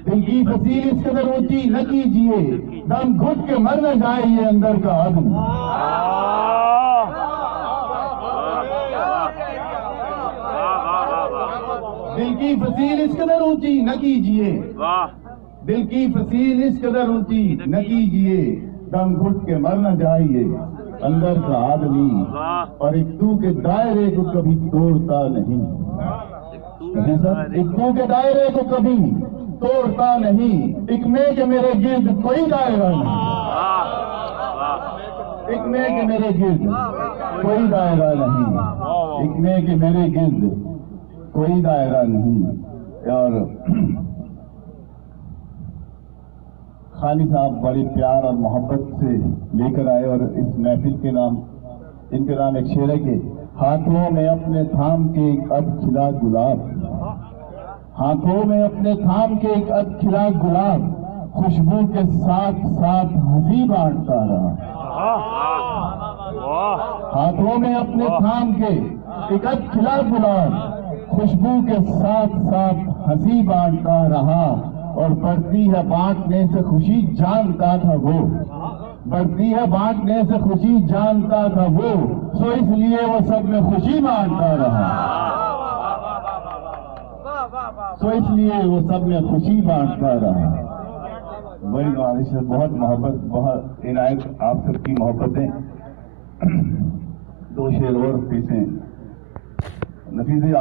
दिल की फसील इस कदर ऊंची न कीजिए, दम घुट के मर न जाए ये अंदर का आदमी। दिल की फसील इस कदर ऊंची न कीजिए, दिल की फसील इस कदर ऊंची न कीजिए, दम घुट के मर न जाइए अंदर का आदमी। और एक तू के दायरे को कभी तोड़ता नहीं, एक तू के दायरे को कभी तोड़ता नहीं। एक मैं के मेरे गिर्द कोई दायरा नहीं, एक मैं के मेरे गिर्द कोई दायरा नहीं, एक मैं के मेरे गिर्द कोई दायरा नहीं। और खानी साहब बड़े प्यार और मोहब्बत से लेकर आए और इस महफिल के नाम, इनके नाम एक शेर है कि हाथों में अपने थाम के एक अध खिला गुलाब, हाथों में अपने थाम के एक अध खिला गुलाब, खुशबू के साथ साथ हंसी बांटता रहा। हाथों में अपने थाम के एक अध खिला गुलाब, खुशबू के साथ साथ हंसी बांटता रहा। और बढ़ती है बांटने से खुशी जानता था वो, बढ़ती है बांटने से खुशी जानता था वो, सो इसलिए वो सब में खुशी बांटता रहा, सो इसलिए वो सब में खुशी बांटता रहा। बड़ी बारिश है, बहुत मोहब्बत, बहुत इनायत आप सबकी मोहब्बतें। दो शेर और पेश हैं। नफीस